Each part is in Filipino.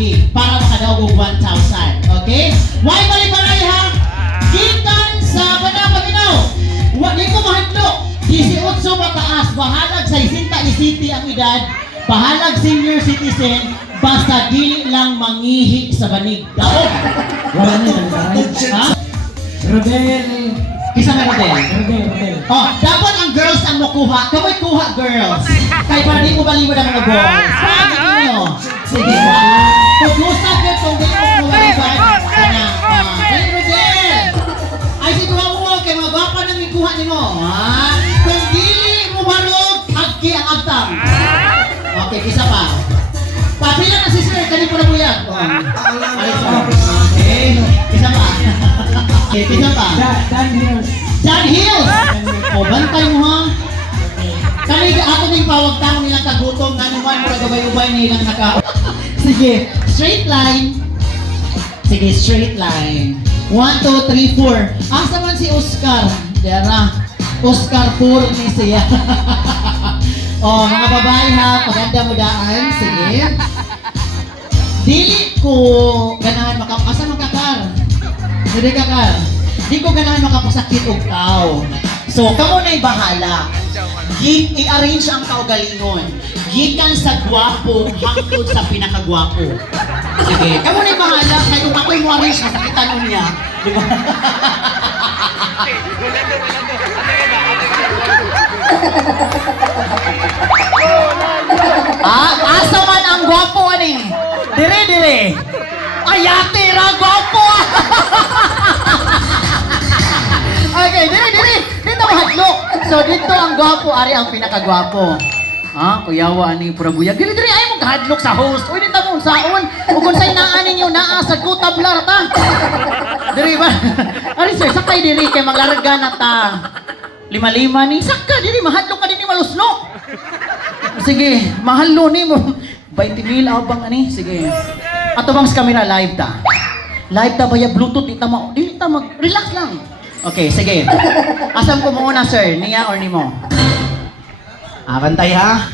lalaki para makadaog og 1,000. Okay? Why bali-balay ha? Gikan sa Paminaw. Wag ko mahadlok. 18 pataas, bahalag sa 60 ang edad, bahalag senior citizen, basta dili lang mangihi sa banig. Daog. Wala na yung Ha? Rodel. Kisa nga Rodel. Rodel. Oh, dapat ang girls ang makuha. Kamay kuha, girls. Kaya para di mo baliwad ang mga boys. Sige ninyo. Sige. Kung gusto ka kung di mo baliwad, kana. Kaya Rodel. Ay, siguro mo, kaya mga baka nang ikuha ni mo. Ha? Kung dili mo marog, hagki ang agtang. Okay, kisa pa. Papila na si sir, kanina po na buyag. Okay, kisa pa. Okay, kisa pa. Dan Hills. John Hills! O, bantay mo ha. Kami ako ding pawagtang nilang kagutom na naman para gabay-ubay nilang naka... Sige, straight line. Sige, straight line. 1, 2, 3, 4. Asa man si Oscar? Dera. Oscar Pur ni siya. O, mga babae ha, maganda mo daan. Sige. Dili ko ganahan asa makakar. Dili kakar. Di ko ganahan makapasakit og tao. So, kamo na'y bahala. I-arrange ang kaugalingon. Gikan sa gwapo, hangtod sa pinakagwapo. Sige, kamo na'y bahala. Kaya kung ako'y mo arrange, masakitan nun niya. Di ba? Asa man ang gwapo ani? Dire. Ayate ra gwapo. Okay, dire. Dito mahadlok. So dito ang gwapo, ari ang pinakagwapo. Ha, kuyawa ani pura buyag. Dire ay mo kahadlok sa host. Uy dito mo saon. Ug unsay naa ninyo naa sa kutablar ta. Dire ba? Ari sir, sakay dire kay maglarga na ta. 5 ni sakka diri mahadlok ka dinhi malusno. Sige, mahalo ni mo. 20,000 abang ani. Sige. Ato bang sa camera live ta? Live ta baya Bluetooth di ta mag-relax lang. Okay, sige. Asam ko muna sir, niya or nimo? Bantay ha.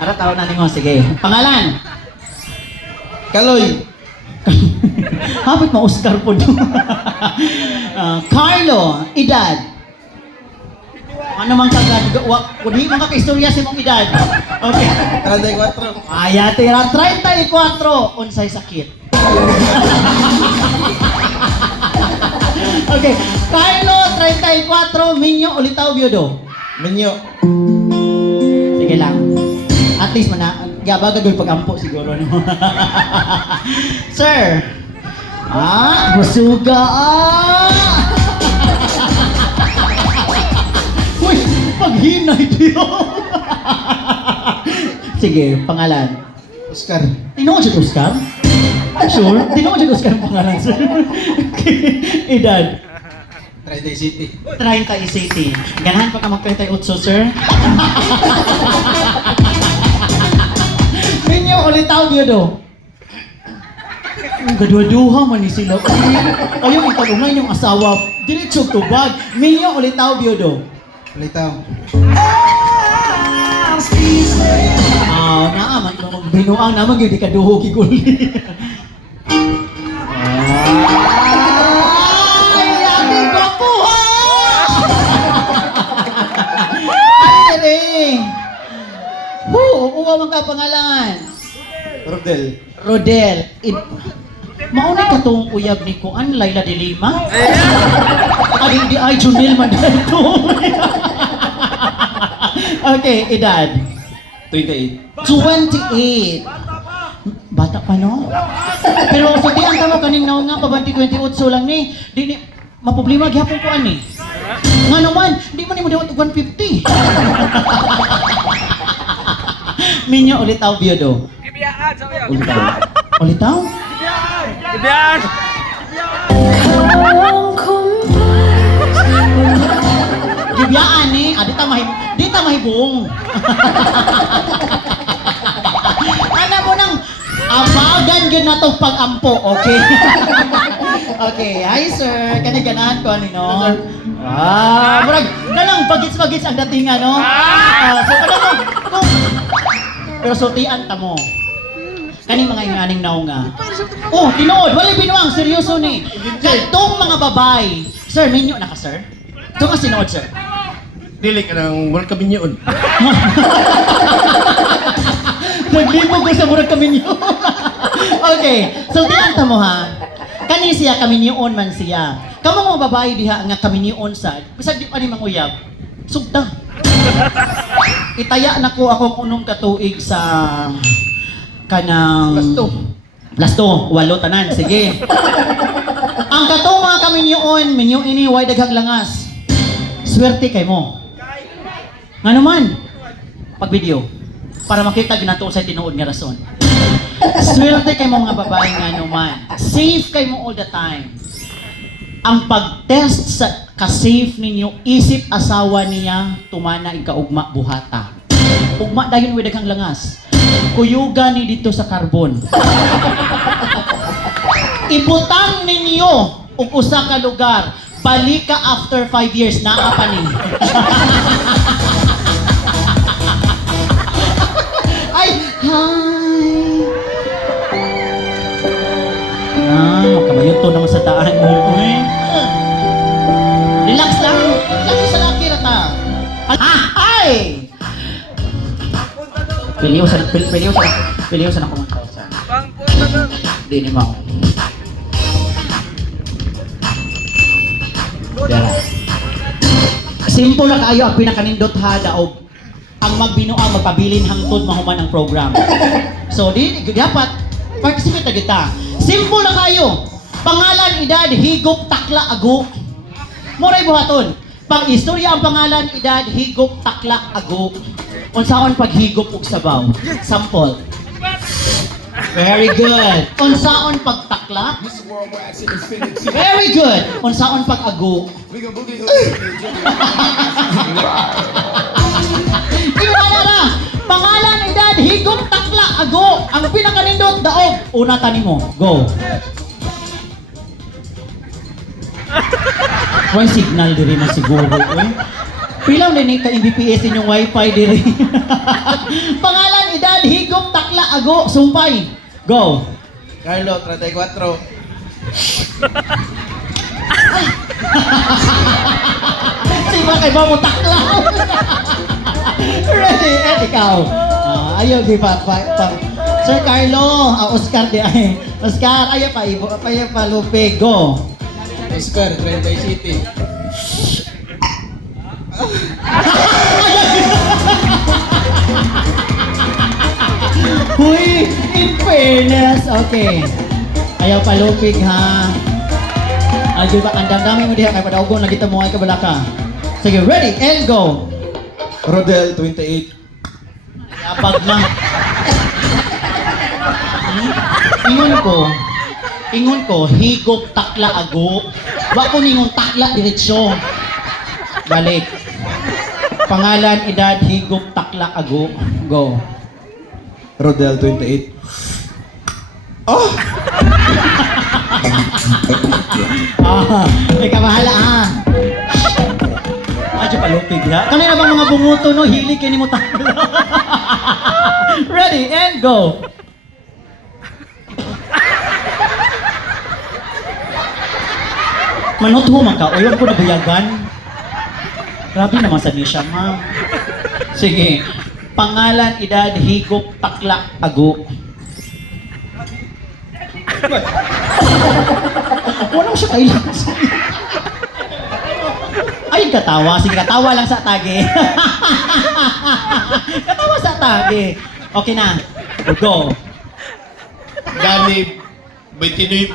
Ara tao na nimo, sige. Pangalan? Kaloy. Hapit mo Oscar po do. Carlo, edad? Ano mang kagad? Kung man kaka-istorya sa mong edad. Okay. 34. Ayate ra 34. Unsay sakit? Okay. Carlo, 34. Minyo, ulitaw, biodo. Minyo. Sige lang. At least gabagad yung pag-ampo siguro. No? Sir. Busuga. Uy, paghinay tiyo. Sige, pangalan. Oscar. Tinawag siya Oscar? Sure? Tinawag siya Oscar ang pangalan, sir. Okay. Edad? 30 City. 30 City. Ganahan pa ka mag-38, sir? Minyo, ulitaw niyo do. Gadwa-duha man ni sila. Ayaw itanungan yung asawa. Diretsyo tubag. Minyo, ulitaw niyo do. Litaw. Naaman ko magbinuang naman yung di ka duho kiguli. Ay, lagi ko po ha! Ay, uwa man ka pangalan. Rodel. Maunay ka tong uyab ni Kuan, Laila de Lima? Ading di ay Junil man dito. Okay, edad? 28. 28. Bata pa no? Pero sabihan ka mo kaning naon nga pabanti 28 lang ni. Di maproblema gyapon ko ani. Nga naman, di man nimo dawat og 150. Minyo ulitaw biodo. Ibiyaan sa iyo. Ulitaw? Ibiyaan. Gibiyaan ni, di ta mahibong. Ano mo nang abagan gyud nato pag-ampo, okay? Okay, hi sir, kani ganahan ko ani no. Murag kanang bagits-bagits ang datingan no. So kada mo. Pero sultian ta mo. Kaning mga inganing naunga. Oh, tinuod, wala binuang, seryoso ni. Katong mga babay. Sir, minyo na ka, sir? Ito ka sinuod, sir. Dili ka ng welcome yun. Naglibog ko sa murag kami niyo. Okay, so diyan ta mo ha. Kani siya kami niyon man siya. Kamo mga babae diha nga kami niyon sad. Bisag di pa ni manguyab. Sugda. Itaya na ko akong unong katuig sa kanang Plasto, walo tanan, sige. Ang katong mga kami niyon, minyo ini way daghang langas. Swerte kay mo. Nga naman, pag video, para makita ginato sa tinuod nga rason. Swerte kay mo mga babae nga naman. Safe kay mo all the time. Ang pag-test sa ka-safe ninyo, isip asawa niya, tumana ikaugma buhata. Ugma dayon way daghang langas. Kuyugan ni dito sa karbon. Ibutang ninyo ug usa ka lugar. Balik ka after 5 years na pa ni. Ay, hi. Makabayot to naman sa daan mo. Relax lang. Laki sa laki rata. Ay! Piliw sa na kumantosa. Pangpunta doon. Di ni Mao. Simple na kayo ang pinakanindot ha daog ang magbinuang magpabilin hangtod mahuman ang program. So di dapat participate na kita. Simple na kayo. Pangalan, edad, higop, takla, ago. Moray buhaton. Pang istorya ang pangalan, edad, higop, takla, ago. Unsaon paghigop ug sabaw. Sample. Very good. Unsaon pagtakla? Very good. Unsaon pag-ago? Iwala na. Pangalan, edad, higop, takla, ago. Ang pinakanindot daog. Una tani mo. Go. May signal diri na siguro. Pilaw din ka Mbps inyong wifi diri. Pangalan, edad, higop, takla, ago, sumpay. Go. Carlo, 34. Sima kay mo takla. Ready? Ikaw. Ayaw di pa. Sir Carlo, Oscar di ay. Oscar, ayaw pa Lupe. Go. Oscar, 37. Huy, in fairness. Okay. Ayaw palupig ha. Ay, di ba, ang damdamin mo diha kay padaogon lagi ta mo ay kabalaka. Sige, ready and go. Rodel, 28. Yapag na. Ingon ko, higop, takla, ago. Wa ko ningon takla, diretsyo. Balik. Pangalan, edad, higop, takla, ago. Go. Rodel, 28. Oh! Ikaw bahala ha. Adyo palupig ha. Kanina bang mga bumuto no, hilig kayo ni mo takla. Ready and go. Manot ho man ka, uyon ko na bayagan. Grabe naman sa niya, ma'am. Sige. Pangalan, edad, higop, takla, ago. Walang siya kailangan sa'yo. Ay, katawa. Sige, katawa lang sa tage. Katawa sa tage. Okay na. Go. Dani, 29.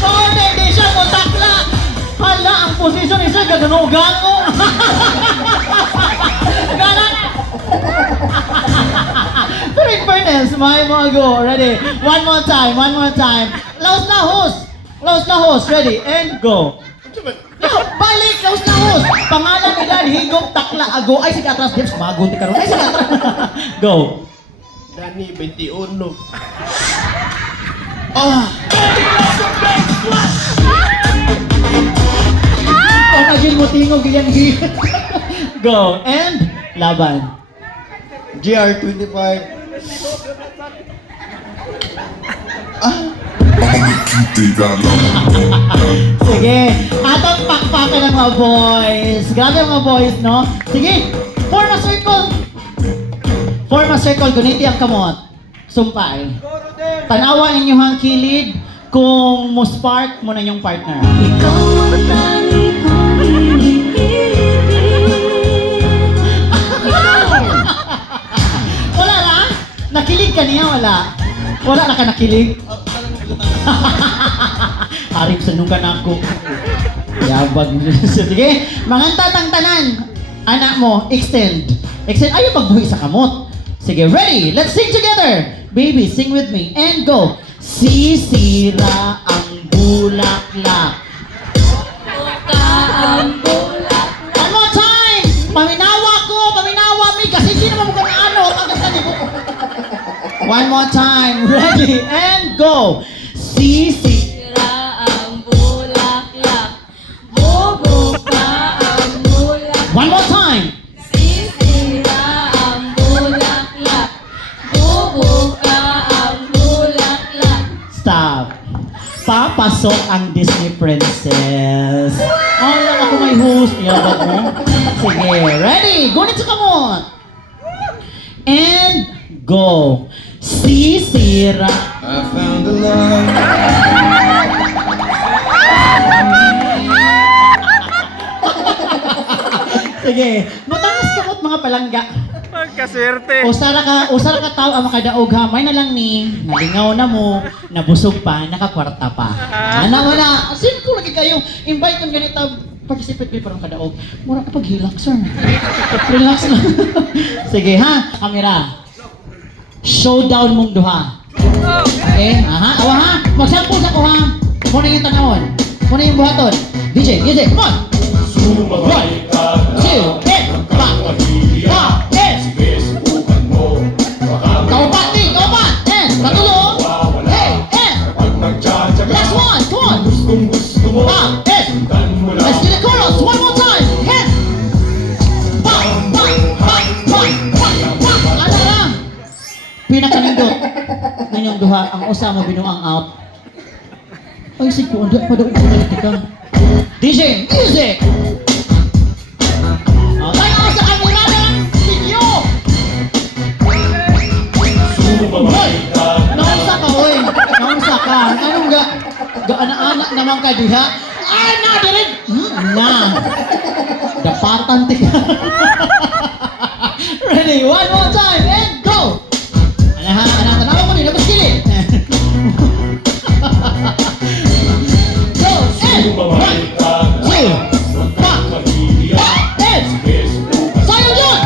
Oh, hindi siya mo takla. Hala, ang posisyon isa gaganugan mo. Ganan. Pero in fairness, may mga go. Ready? One more time. Laos na host. Ready? And go. Balik! Laos na host. Pangalan, edad, higop, takla, ago. Ay, sige atras. Dips, magunti ka rin. Ay, sige atras. Go. Dani, 21. Pagkagin mo tingog yan. Go. And laban. GR25. Sige. Atong pakpakan ng mga boys. Grabe ang mga boys, no? Sige. Form a circle. Form a circle. Guniti ang kamot. Sumpay. Tanawa ninyo ang kilid kung mo spark mo na yung partner. Ikaw ang tanging kong pinipilit. Wala na? Nakilig ka niya, wala? Wala na ka nakilig? Haring sanukan ako. Yabag mo. Sige, manganta tang tanan. Anak mo, extend. Extend, ayaw magbuhi sa kamot. Sige, ready? Let's sing together. Baby, sing with me. And go. Sisira ang bulaklak. Buka ang bulak. One more time! Paminawa ko! Paminawa mi! Kasi hindi naman mo kami ano! One more time! Ready? And go! Sisi! Sira ang bulaklak. Bubuka ang bulak. One more time! Sisira ang bulaklak. Bubuka ang bulaklak. Stop! Papasok ang Disney Princess. Oh, lang ako may host. Yabag mo. Sige, ready? Gunit sa kamot. And go. Sisira. I found a love. Sige, mataas kamot mga palangga. Magkaswerte. Usara ka tao ang makadaog ha. May na lang ni, nalingaw na mo, nabusog pa, nakakwarta pa. Ana mo na. Simple lagi kayo. Invite kong ganito, participate kayo parang kadaog. Mura ka paghilak, sir. Relax lang. Sige ha, kamera. Showdown mong duha. Okay, aha, awa ha. Magsampo sa ko ha. Muna yung tanawon. Muna yung buhaton. DJ, come on. 1, 2, 3, 4, 5, 6. Kaupat din, kaupat! And, patulo! Hey, and! Last one, come on! And! Let's do the chorus, one more time! And! Ano lang? Pinakanindot. Nanyong duha, ang usa mo binuang out. Ay, sigpo, hindi pa daw ka. DJ, music! Tayo sa kanila ng video! Hoy! Naunsa ka, hoy! Naunsa ka! Anong gaana-anak naman ka diha? Ay, na! Dirin! Na! Dapatan tika! Ready? One more time and go! Ano ha? Ano? Tanawa ko din. Labas kili! Go! And! 1, 2, 5, and! Sayang yun!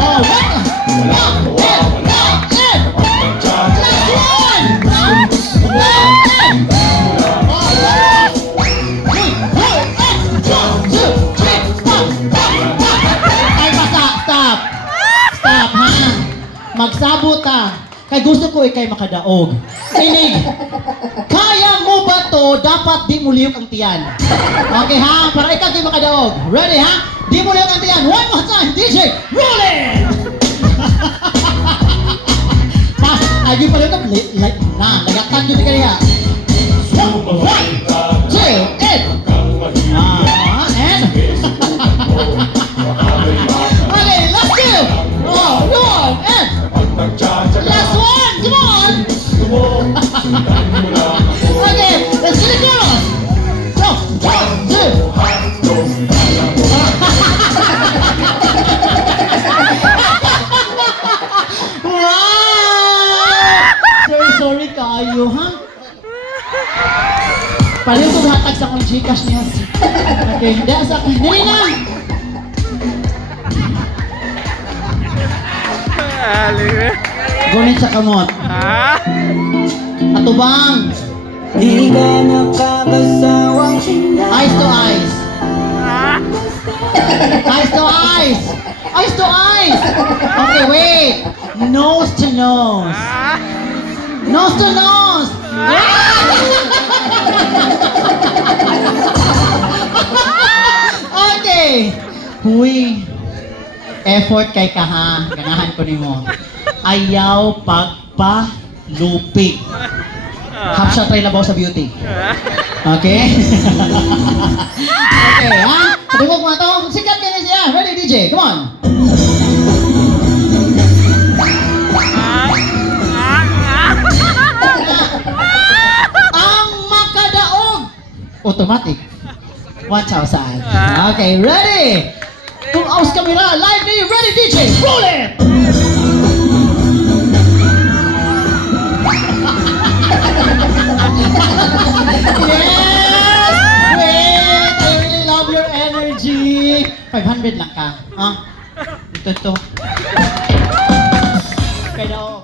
Oh, one! Magsabot ha. Kay gusto ko ikay makadaog. Tinig. Kaya mo ba to? Dapat di mo liyok ang tiyan. Okay ha? Para ikaw di makadaog. Ready ha? Di mo liyok ang tiyan. One more time. DJ, roll it! Pas, agi pa rin like, na, lagatan yun kaya. 1, 2, and okay, let's go! Oh, one, and last one, come on! Okay, let's do the chorus! So, 1, 2. Wow! Sorry kayo, ha? Pareho ko hatag sa kong Gcash niya. Okay, hindi sa akin. Dili na! Gunit sa kamot. Atubang! Di ka nakakasawang sinay. Eyes to eyes. Eyes to eyes. Eyes to eyes. Okay, wait. Nose to nose. Nose to nose. Okay. Huy, effort kay ka ha. Ganahan ko nimo. Ayaw pagpalupig. Half shot try labaw sa beauty. Okay? Okay, ha? Dugog mo to. Sikat ka na siya. Ready, DJ? Come on. Ang makadaog. Automatic. Watch out saan. Okay, ready? Kung aus kamera, live ni ready DJ. Roll it! Yes! Wait! I really love your energy. 500 lang ka. Ah? Ito. Kaya